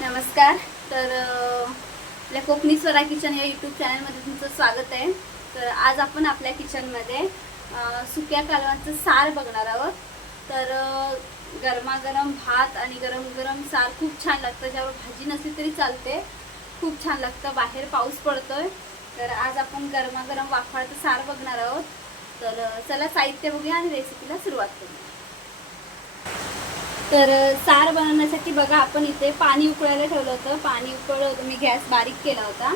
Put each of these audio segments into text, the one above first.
नमस्कार. तर आपल्या कोकणी स्वरा किचन या यूट्यूब चॅनलमध्ये तुमचं स्वागत आहे. तर आज आपण आपल्या किचनमध्ये सुक्या कालवांचं सार बघणार आहोत. तर गरमागरम भात आणि गरम गरम सार खूप छान लागतं. ज्यावर भाजी नसली तरी चालते. खूप छान लागतं. बाहेर पाऊस पडतोय. तर आज आपण गरमागरम वाफाळचं सार बघणार आहोत. तर चला साहित्य बघूया आणि रेसिपीला सुरुवात करूया. तर सार बनवण्यासाठी बघा आपण इथे पाणी उकळायला ठेवलं होतं. पाणी उकळलं होतं. मी गॅस बारीक केला होता.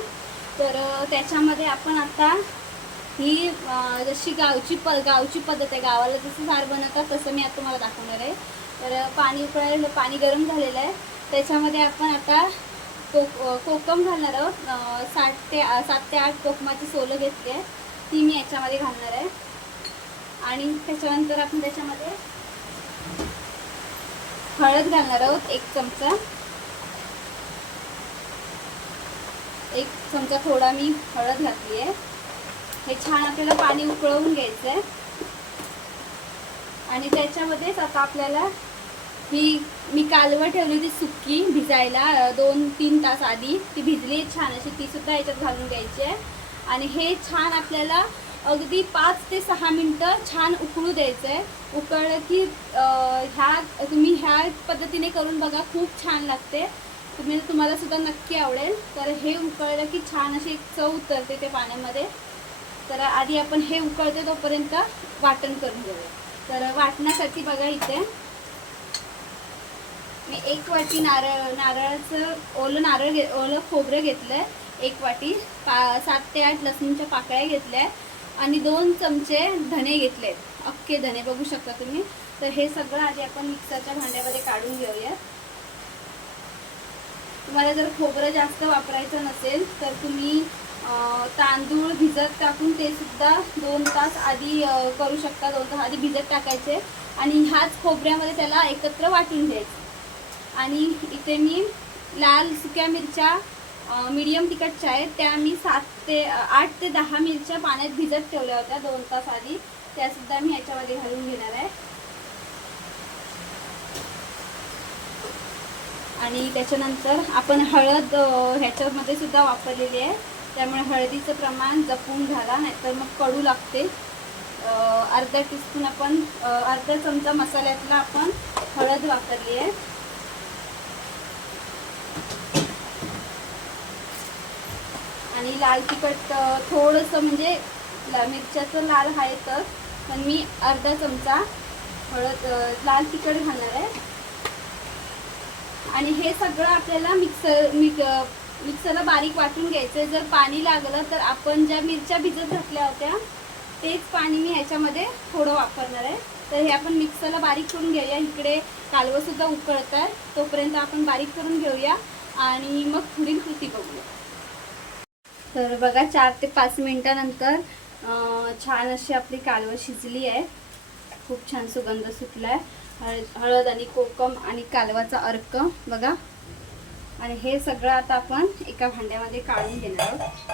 तर त्याच्यामध्ये आपण आता ही जशी गावची प गावची पद्धत आहे गावाला जसं सार बनवतात तसं मी आता तुम्हाला दाखवणार आहे. तर पाणी उकळायला पाणी गरम झालेलं आहे. त्याच्यामध्ये आपण आता कोक कोकम घालणार आहोत. सात साठ ते सात ते आठ कोकमाची सोलं घेतली आहे. ती मी याच्यामध्ये घालणार आहे. आणि त्याच्यानंतर आपण त्याच्यामध्ये हळद घालणार आहोत एक चमचा. एक चमचा थोडा मी हळद घातली आहे. हे छान आपल्याला पाणी उकळवून घ्यायचं आहे. आणि त्याच्यामध्येच आता आपल्याला ही मी कालवं ठेवली होती सुक्की भिजायला दोन तीन तास आधी. ती भिजली आहे छान अशी ती सुद्धा याच्यात घालून घ्यायची आहे. आणि हे छान आपल्याला अगदी पाच ते सहा मिनटं छान उकळू द्यायचं आहे उकळलं की ह्या तुम्ही ह्या पद्धतीने करून बघा खूप छान लागते. तुम्ही तुम्हाला सुद्धा नक्की आवडेल. तर हे उकळलं की छान अशी एक चव उतरते ते पाण्यामध्ये. तर आधी आपण हे उकळते तोपर्यंत वाटण करून घेऊया. तर वाटण्यासाठी बघा इथे. मी एक वाटी नारळ नारळाचं ओलं नारळ घे ओलं खोबरं घेतलं आहे एक वाटी पा सात ते आठ लसूणच्या पाकळ्या घेतल्या. आणि दोन चमचे धने घेतले. अख्खे धने बघू शकता तुम्ही. तर हे सगळं आधी आपण मिक्सरच्या भांड्यामध्ये काढून घेऊया. तुम्हाला जर खोबरं जास्त वापरायचं नसेल तर तुम्ही तांदूळ भिजत टाकून ते सुद्धा दोन तास आधी करू शकता. दोन तास आधी भिजत टाकायचे. आणि ह्याच खोबऱ्यामध्ये त्याला एकत्र वाटून घ्यायचं. आणि इथे मी लाल सुक्या मिरच्या मीडियम तिखटच्या आहेत. त्या मी सात ते आठ ते दहा मिरच्या पाण्यात भिजत ठेवल्या होत्या दोन तास आधी. त्यासुद्धा मी याच्यामध्ये घालून घेणार आहे. आणि त्याच्यानंतर आपण हळद ह्याच्यामध्ये सुद्धा वापरलेली आहे. त्यामुळे हळदीचं प्रमाण जपून घाला नाहीतर मग कडू लागते. अर्धा टीस्पून आपण अर्धा चमचा मसाल्यातला आपण हळद वापरली आहे. आणि लाल तिखट थोडंसं म्हणजे मिरच्याचं लाल आहे तर पण मी अर्धा चमचा हळद लाल तिखट घालणार आहे. आणि हे सगळं आपल्याला मिक्सर मिक मिक्सरला बारीक वाटून घ्यायचं आहे जर पाणी लागलं तर आपण ज्या मिरच्या भिजत घातल्या होत्या तेच पाणी मी ह्याच्यामध्ये थोडं वापरणार आहे. तर हे आपण मिक्सरला बारीक करून घेऊया. इकडे कालवंसुद्धा उकळत आहे तोपर्यंत आपण बारीक करून घेऊया. आणि मग पुढील कृती बघूया. तर बघा चार ते पाच मिनटानंतर छान अशी आपली कालवं शिजली आहे. खूप छान सुगंध सुटला आहे हळद हळद आणि कोकम आणि कालवाचा अर्क बघा. आणि हे सगळं आता आपण एका भांड्यामध्ये काढून घेणार आहोत.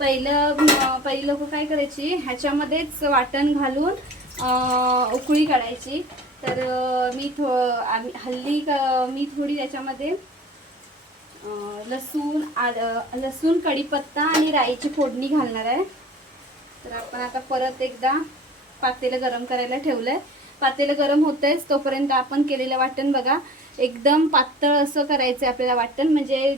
पहिलं पहिली लोक काय करायची? ह्याच्यामध्येच वाटण घालून उकळी काढायची. तर मी थो आम्ही हल्ली क- मी थोडी त्याच्यामध्ये लसूण आद लसूण कढीपत्ता आणि राईची फोडणी घालणार आहे. तर आपण आता परत एकदा पातेलं गरम करायला ठेवलंय. पातेलं गरम होतंयच तोपर्यंत आपण केलेलं वाटण बघा. एकदम पातळ असं करायचं आपल्याला वाटण. म्हणजे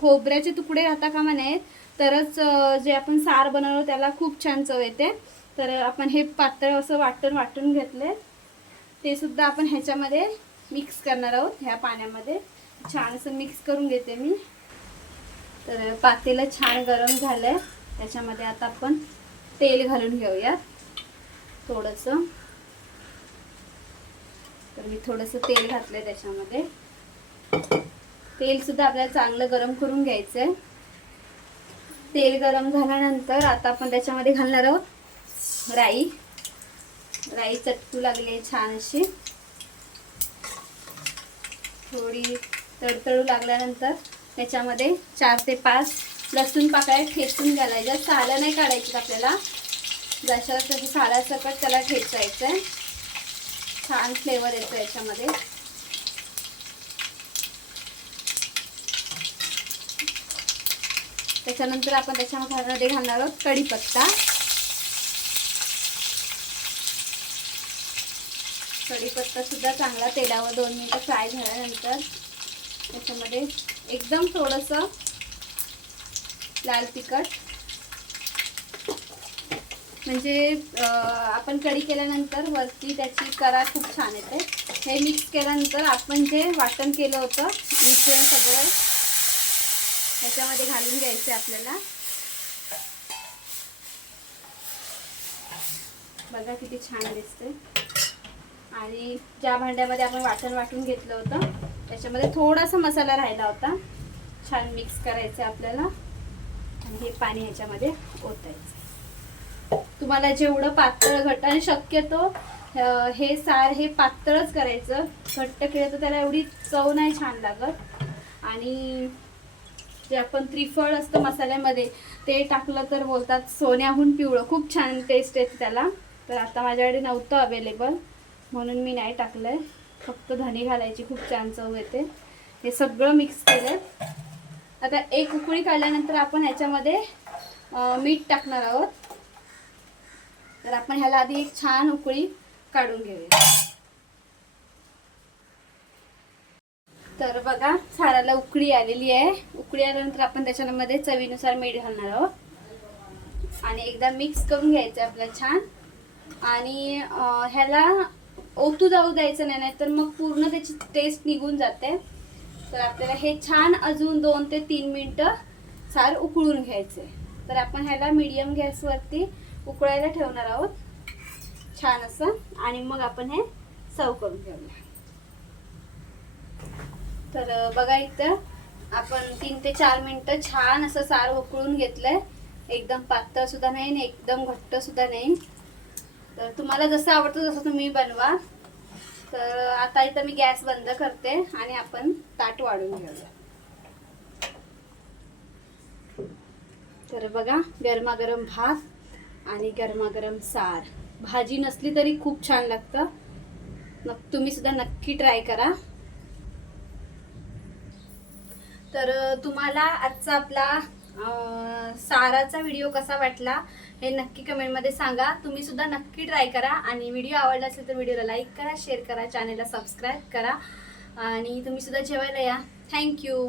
खोबऱ्याचे तुकडे राहता कामा नयेत. तरच जे आपण सार बनवलं त्याला खूप छान चव येते. तर आपण हे पातळ असं वाटण वाटून घेतलंय. ते सुद्धा आपण ह्याच्यामध्ये मिक्स करणार आहोत ह्या पाण्यामध्ये. छान असं मिक्स करून घेते मी. तर पातेलं छान गरम झालंय. त्याच्यामध्ये आता आपण तेल घालून घेऊयात. थोडंसं. तर मी थोडंसं तेल घातलंय त्याच्यामध्ये. तेल सुद्धा आपल्याला चांगलं गरम करून घ्यायचंय. तेल गरम झाल्यानंतर आता आपण त्याच्यामध्ये घालणार आहोत राई. राई चटकू लागली आहे छान अशी. थोडी तडतडू लागल्यानंतर त्याच्यामध्ये चार ते पाच लसूण पाकळ्या ठेचून घालायच्या. सालं नाही काढायचं आपल्याला. जशा तसं सालासकट त्याला ठेचायचं आहे छान फ्लेवर येतो याच्यामध्ये. त्याच्यानंतर आपण त्याच्यामध्ये घालणार आहोत. कढीपत्ता. कढीपत्ता सुद्धा चांगला तेलावर दोन मिनिटं फ्राय झाल्यानंतर त्याच्यामध्ये एकदम थोडंसं लाल तिखट. म्हणजे आपण कढी केल्यानंतर वरती त्याची करा खूप छान येते. हे मिक्स केल्यानंतर आपण जे वाटण केलं होतं मिश्रण सगळं ह्याच्यामध्ये घालून घ्यायचे आपल्याला. बघा किती छान दिसते आणि ज्या भांड्यामध्ये आपण वाटण वाटून घेतलं होतं त्याच्यामध्ये थोडासा मसाला राहिला होता. छान मिक्स करायचं आपल्याला. आणि हे पाणी ह्याच्यामध्ये ओतायचं. तुम्हाला जेवढं पातळ घट्ट आणि शक्यतो हे सार हे पातळच करायचं. घट्ट केलं तर त्याला एवढी चव नाही छान लागत. आणि जे आपण त्रिफळ असतं मसाल्यामध्ये ते टाकलं तर बोलतात सोन्याहून पिवळं. खूप छान टेस्ट येते त्याला. तर आता माझ्याकडे नव्हतं अवेलेबल म्हणून मी नाही टाकलं आहे फक्त धने घालायची खूप छान चव येते. हे सगळं मिक्स केलं आता एक उकळी काढल्यानंतर आपण ह्याच्यामध्ये मीठ टाकणार आहोत. तर आपण ह्याला आधी एक छान उकळी काढून घेऊया. तर बघा साराला उकळी आलेली आहे. उकळी आल्यानंतर आपण त्याच्यामध्ये चवीनुसार मीठ घालणार आहोत. आणि एकदा मिक्स करून घ्यायचं आपल्याला छान. आणि ह्याला ओतू जाऊ द्यायचं नाही नाहीतर मग पूर्ण त्याची टेस्ट निघून जाते. तर आपल्याला हे छान अजून दोन ते तीन मिनटं सार उकळून घ्यायचे. तर आपण ह्याला मिडियम गॅसवरती उकळायला ठेवणार आहोत. छान असं. आणि मग आपण हे सर्व करून घेऊया. तर बघा इथं आपण तीन ते चार मिनटं छान असं सार उकळून घेतलंय. एकदम पातळ सुद्धा नाही आणि एकदम घट्ट सुद्धा नाही. तर तुम्हाला जसं आवडतं तसं तुम्ही बनवा. तर आता इथं मी गॅस बंद करते आणि आपण ताट वाढून घेऊया. तर बघा गरमागरम भात आणि गरमागरम सार. भाजी नसली तरी खूप छान लागतं. मग तुम्ही सुद्धा नक्की ट्राय करा. तर तुम्हाला आजचा आपला साराचा व्हिडिओ कसा वाटला हे नक्की कमेंटमध्ये सांगा. तुम्ही सुद्धा नक्की ट्राय करा. आणि व्हिडिओ आवडला असेल तर व्हिडिओला लाईक करा शेअर करा चॅनेलला सबस्क्राईब करा. आणि तुम्ही सुद्धा जेवायला या. थँक्यू